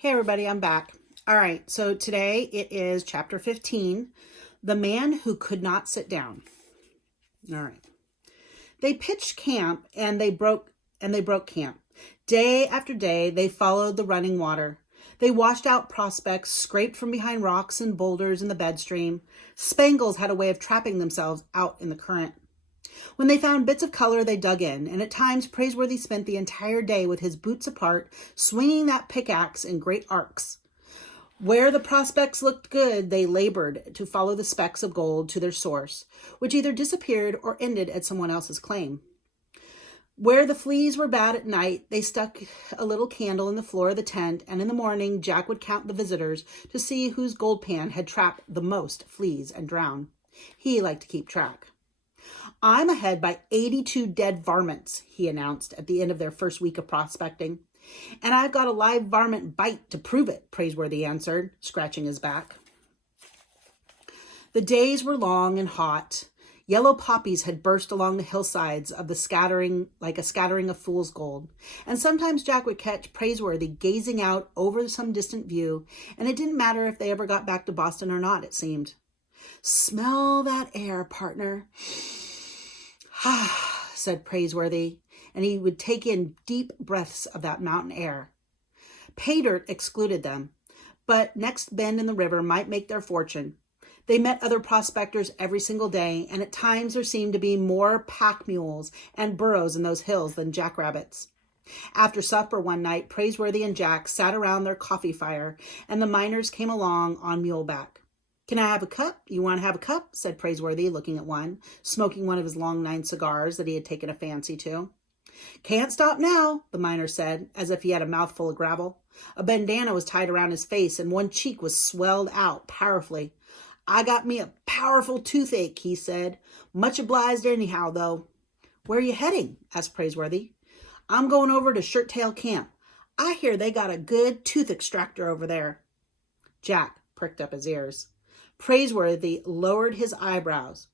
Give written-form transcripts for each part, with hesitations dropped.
Hey everybody, I'm back. All right, so today it is chapter 15, The Man Who Could Not Sit Down. All right. They pitched camp and they broke camp. Day after day, they followed the running water. They washed out prospects, scraped from behind rocks and boulders in the bed stream. Spangles had a way of trapping themselves out in the current. When they found bits of color, they dug in, and at times Praiseworthy spent the entire day with his boots apart, swinging that pickaxe in great arcs. Where the prospects looked good, they labored to follow the specks of gold to their source, which either disappeared or ended at someone else's claim. Where the fleas were bad at night, they stuck a little candle in the floor of the tent, and in the morning Jack would count the visitors to see whose gold pan had trapped the most fleas and drowned. He liked to keep track. "I'm ahead by 82 dead varmints," he announced at the end of their first week of prospecting. "And I've got a live varmint bite to prove it," Praiseworthy answered, scratching his back. The days were long and hot. Yellow poppies had burst along the hillsides of the scattering like a scattering of fool's gold. And sometimes Jack would catch Praiseworthy gazing out over some distant view, and it didn't matter if they ever got back to Boston or not, it seemed. "Smell that air, partner," said Praiseworthy, and he would take in deep breaths of that mountain air. Pay dirt excluded them, but next bend in the river might make their fortune. They met other prospectors every single day, and at times there seemed to be more pack mules and burros in those hills than jackrabbits. After supper one night, Praiseworthy and Jack sat around their coffee fire, and the miners came along on muleback. "Can I have a cup? You want to have a cup?" said Praiseworthy, looking at one, smoking one of his long 9 cigars that he had taken a fancy to. "Can't stop now," the miner said, as if he had a mouthful of gravel. A bandana was tied around his face, and one cheek was swelled out powerfully. "I got me a powerful toothache," he said. "Much obliged anyhow, though." "Where are you heading?" asked Praiseworthy. "I'm going over to Shirttail Camp. I hear they got a good tooth extractor over there." Jack pricked up his ears. Praiseworthy lowered his eyebrows.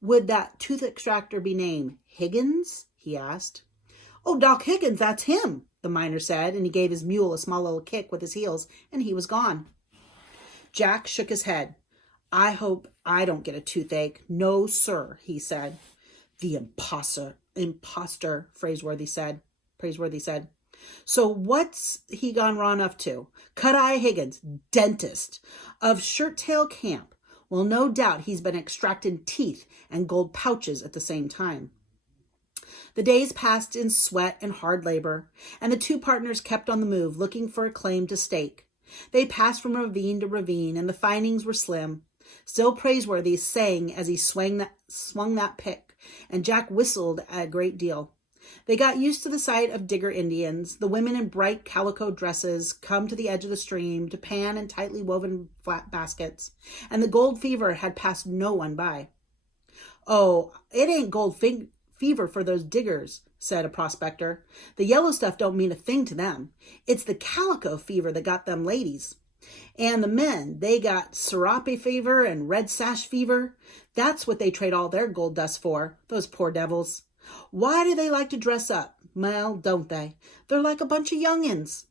"Would that tooth extractor be named Higgins?" he asked. "Oh, Doc Higgins, that's him," the miner said, and he gave his mule a small little kick with his heels, and he was gone. Jack shook his head. "I hope I don't get a toothache. No, sir," he said. "The imposter, Praiseworthy said. "So what's he gone run off to? Cut-Eye Higgins, dentist, of Shirttail Camp. Well, no doubt he's been extracting teeth and gold pouches at the same time." The days passed in sweat and hard labor, and the two partners kept on the move, looking for a claim to stake. They passed from ravine to ravine, and the findings were slim. Still Praiseworthy sang as he swung that pick, and Jack whistled a great deal. They got used to the sight of Digger Indians, the women in bright calico dresses come to the edge of the stream to pan in tightly woven flat baskets, and the gold fever had passed no one by. "Oh, it ain't gold fever for those diggers," said a prospector. "The yellow stuff don't mean a thing to them. It's the calico fever that got them ladies. And the men, they got serape fever and red sash fever. That's what they trade all their gold dust for, those poor devils. Why do they like to dress up? Well, don't they? They're like a bunch of young'uns."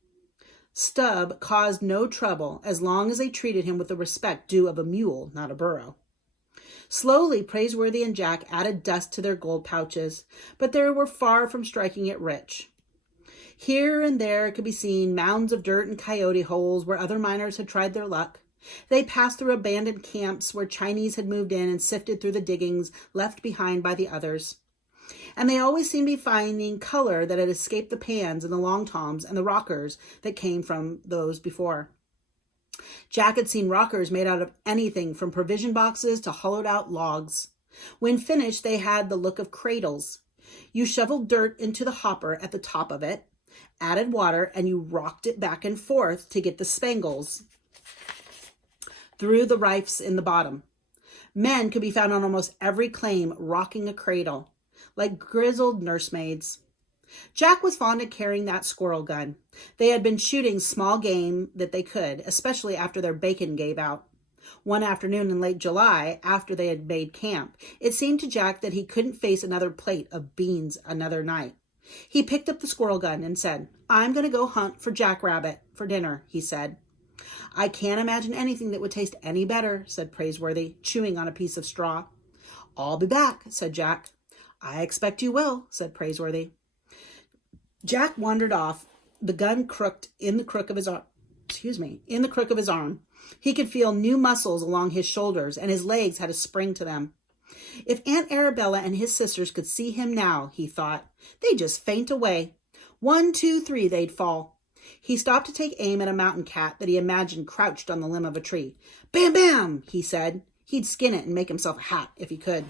Stubb caused no trouble as long as they treated him with the respect due of a mule, not a burro. Slowly, Praiseworthy and Jack added dust to their gold pouches, but they were far from striking it rich. Here and there could be seen mounds of dirt and coyote holes where other miners had tried their luck. They passed through abandoned camps where Chinese had moved in and sifted through the diggings left behind by the others. And they always seemed to be finding color that had escaped the pans and the long toms and the rockers that came from those before. Jack had seen rockers made out of anything from provision boxes to hollowed out logs. When finished, they had the look of cradles. You shoveled dirt into the hopper at the top of it, added water, and you rocked it back and forth to get the spangles through the rifts in the bottom. Men could be found on almost every claim rocking a cradle, like grizzled nursemaids. Jack was fond of carrying that squirrel gun. They had been shooting small game that they could, especially after their bacon gave out. One afternoon in late July, after they had made camp, it seemed to Jack that he couldn't face another plate of beans another night. He picked up the squirrel gun and said, "I'm going to go hunt for Jackrabbit for dinner," he said. "I can't imagine anything that would taste any better," said Praiseworthy, chewing on a piece of straw. "I'll be back," said Jack. "I expect you will," said Praiseworthy. Jack wandered off, the gun crooked in the crook of his arm. In the crook of his arm. He could feel new muscles along his shoulders, and his legs had a spring to them. If Aunt Arabella and his sisters could see him now, he thought, they'd just faint away. 1, 2, 3, they'd fall. He stopped to take aim at a mountain cat that he imagined crouched on the limb of a tree. "Bam, bam," he said. He'd skin it and make himself a hat if he could.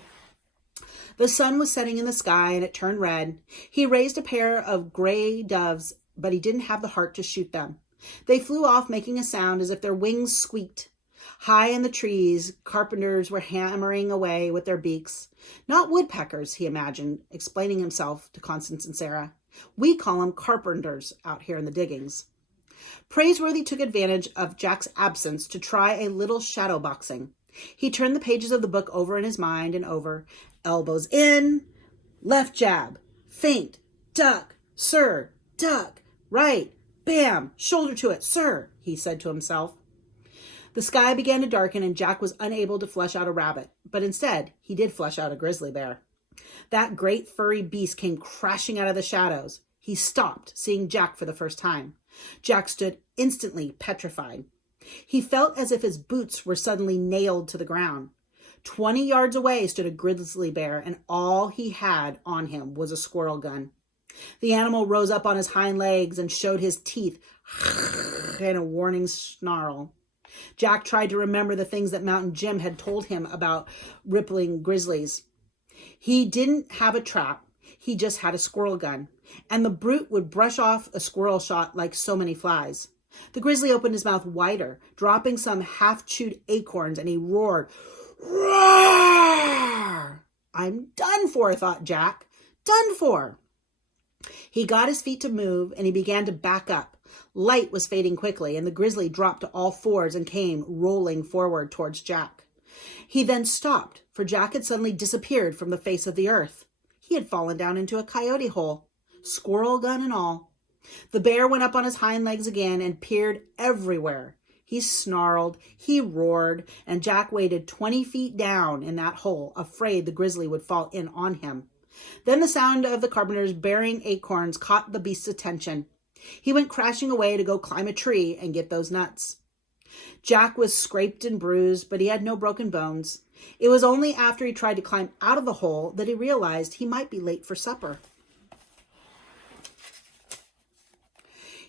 The sun was setting in the sky, and it turned red. He raised a pair of gray doves, but he didn't have the heart to shoot them. They flew off, making a sound as if their wings squeaked. High in the trees, carpenters were hammering away with their beaks. "Not woodpeckers," he imagined, explaining himself to Constance and Sarah. "We call them carpenters out here in the diggings." Praiseworthy took advantage of Jack's absence to try a little shadow boxing. He turned the pages of the book over in his mind and over. Elbows in, left jab, feint, duck, sir, duck, right, bam, shoulder to it, sir, he said to himself. The sky began to darken, and Jack was unable to flesh out a rabbit, but instead he did flesh out a grizzly bear. That great furry beast came crashing out of the shadows. He stopped, seeing Jack for the first time. Jack stood instantly petrified. He felt as if his boots were suddenly nailed to the ground. 20 yards away stood a grizzly bear, and all he had on him was a squirrel gun. The animal rose up on his hind legs and showed his teeth in a warning snarl. Jack tried to remember the things that Mountain Jim had told him about rippling grizzlies. He didn't have a trap. He just had a squirrel gun, and the brute would brush off a squirrel shot like so many flies. The grizzly opened his mouth wider, dropping some half-chewed acorns, and he roared, "Roar!" "I'm done for," thought Jack. Done for. He got his feet to move, and he began to back up. Light was fading quickly, and the grizzly dropped to all fours and came rolling forward towards Jack. He then stopped, for Jack had suddenly disappeared from the face of the earth. He had fallen down into a coyote hole, squirrel gun and all. The bear went up on his hind legs again and peered everywhere. He snarled, he roared, and Jack waded 20 feet down in that hole, afraid the grizzly would fall in on him. Then the sound of the carpenters burying acorns caught the beast's attention. He went crashing away to go climb a tree and get those nuts. Jack was scraped and bruised, but he had no broken bones. It was only after he tried to climb out of the hole that he realized he might be late for supper.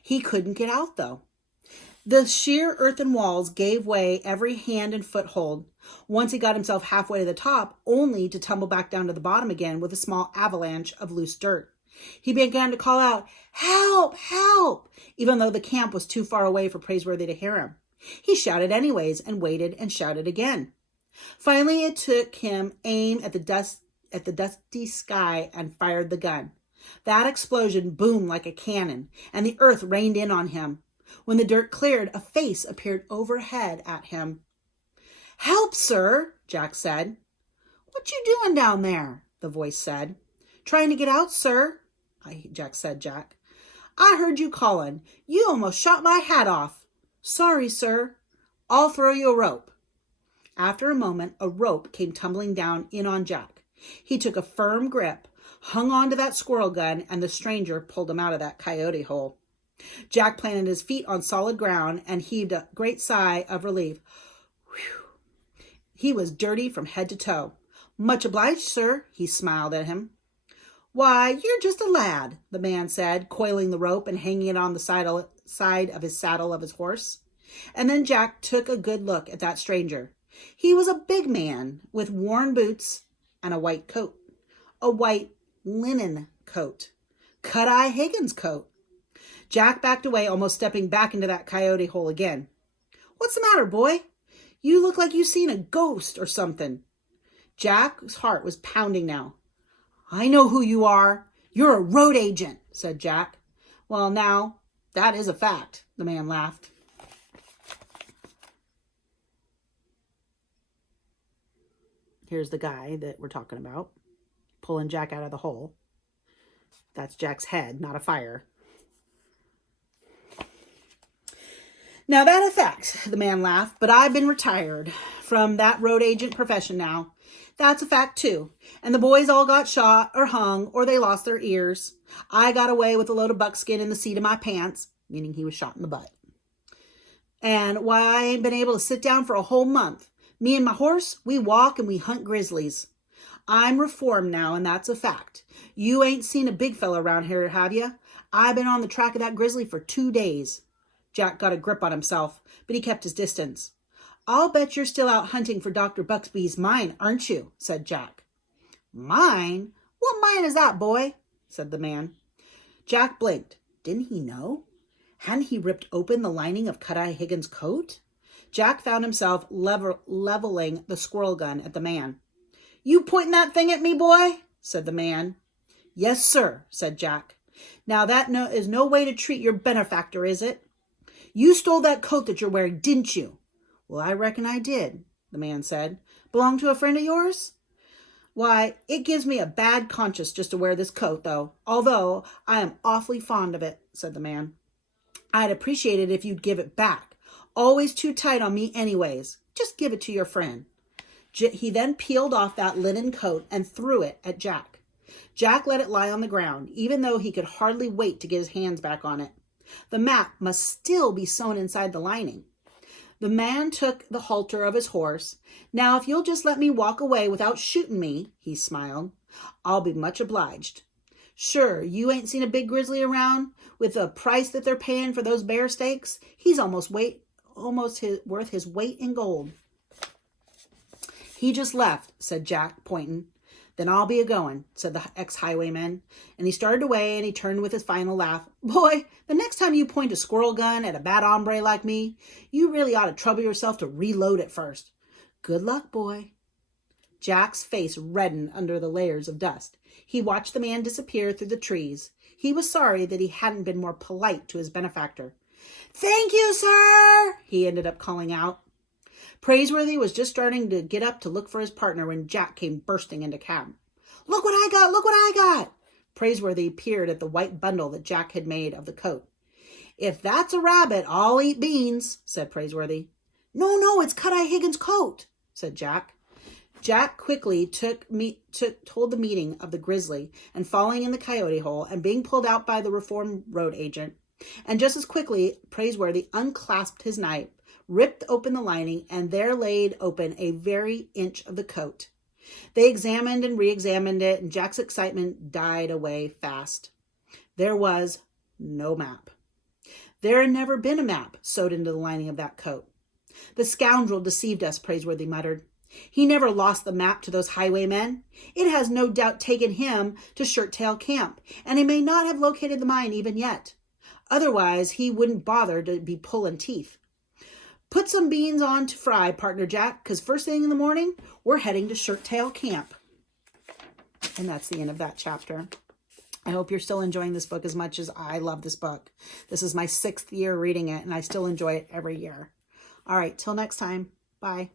He couldn't get out, though. The sheer earthen walls gave way every hand and foothold. Once he got himself halfway to the top, only to tumble back down to the bottom again with a small avalanche of loose dirt. He began to call out, "Help! Help!" even though the camp was too far away for Praiseworthy to hear him. He shouted anyways and waited and shouted again. Finally, it took him aim at the dusty sky and fired the gun. That explosion boomed like a cannon, and the earth rained in on him. When the dirt cleared, a face appeared overhead at him. "Help, sir," Jack said. "What you doing down there?" the voice said. "Trying to get out, sir," Jack said. "I heard you calling. You almost shot my hat off." "Sorry, sir." "I'll throw you a rope." After a moment, a rope came tumbling down in on Jack. He took a firm grip, hung on to that squirrel gun, and the stranger pulled him out of that coyote hole. Jack planted his feet on solid ground and heaved a great sigh of relief. Whew. He was dirty from head to toe. "Much obliged, sir," he smiled at him. "Why, you're just a lad," the man said, coiling the rope and hanging it on the side of his saddle of his horse. And then Jack took a good look at that stranger. He was a big man with worn boots and a white coat. A white linen coat. Cut-Eye Higgins' coat. Jack backed away, almost stepping back into that coyote hole again. "What's the matter, boy? You look like you've seen a ghost or something." Jack's heart was pounding now. "I know who you are. You're a road agent," said Jack. "Well, now, that is a fact," the man laughed. Here's the guy that we're talking about, pulling Jack out of the hole. That's Jack's head, not a fire. Now that a fact, the man laughed, but I've been retired from that road agent profession now. That's a fact too. And the boys all got shot or hung or they lost their ears. I got away with a load of buckskin in the seat of my pants, meaning he was shot in the butt. And why I ain't been able to sit down for a whole month. Me and my horse, we walk and we hunt grizzlies. I'm reformed now, and that's a fact. You ain't seen a big fella around here, have you? I've been on the track of that grizzly for 2 days. Jack got a grip on himself, but he kept his distance. I'll bet you're still out hunting for Dr. Buxby's mine, aren't you? Said Jack. Mine? What mine is that, boy? Said the man. Jack blinked. Didn't he know? Hadn't he ripped open the lining of Cut-Eye Higgins' coat? Jack found himself leveling the squirrel gun at the man. You pointing that thing at me, boy? Said the man. Yes, sir, said Jack. Now that is no way to treat your benefactor, is it? You stole that coat that you're wearing, didn't you? Well, I reckon I did, the man said. Belong to a friend of yours? Why, it gives me a bad conscience just to wear this coat, though, although I am awfully fond of it, said the man. I'd appreciate it if you'd give it back. Always too tight on me anyways. Just give it to your friend. He then peeled off that linen coat and threw it at Jack. Jack let it lie on the ground, even though he could hardly wait to get his hands back on it. The map must still be sewn inside the lining. The man took the halter of his horse. Now, if you'll just let me walk away without shooting me, he smiled, I'll be much obliged. Sure, you ain't seen a big grizzly around with the price that they're paying for those bear steaks? He's worth his weight in gold. He just left, said Jack, pointing. Then I'll be a-going, said the ex-highwayman, and he started away and he turned with his final laugh. Boy, the next time you point a squirrel gun at a bad hombre like me, you really ought to trouble yourself to reload it first. Good luck, boy. Jack's face reddened under the layers of dust. He watched the man disappear through the trees. He was sorry that he hadn't been more polite to his benefactor. Thank you, sir, he ended up calling out. Praiseworthy was just starting to get up to look for his partner when Jack came bursting into camp. Look what I got! Look what I got! Praiseworthy peered at the white bundle that Jack had made of the coat. If that's a rabbit, I'll eat beans, said Praiseworthy. No, it's Cut-Eye Higgins' coat, said Jack. Jack quickly told the meeting of the grizzly and falling in the coyote hole and being pulled out by the reformed road agent. And just as quickly, Praiseworthy unclasped his knife, ripped open the lining, and there laid open a very inch of the coat. They examined and re-examined it, and Jack's excitement died away fast. There was no map. There had never been a map sewed into the lining of that coat. The scoundrel deceived us, Praiseworthy muttered. He never lost the map to those highwaymen. It has no doubt taken him to Shirttail Camp, and he may not have located the mine even yet. Otherwise, he wouldn't bother to be pulling teeth. Put some beans on to fry, partner Jack, because first thing in the morning, we're heading to Shirttail Camp. And that's the end of that chapter. I hope you're still enjoying this book as much as I love this book. This is my 6th year reading it, and I still enjoy it every year. All right, till next time. Bye.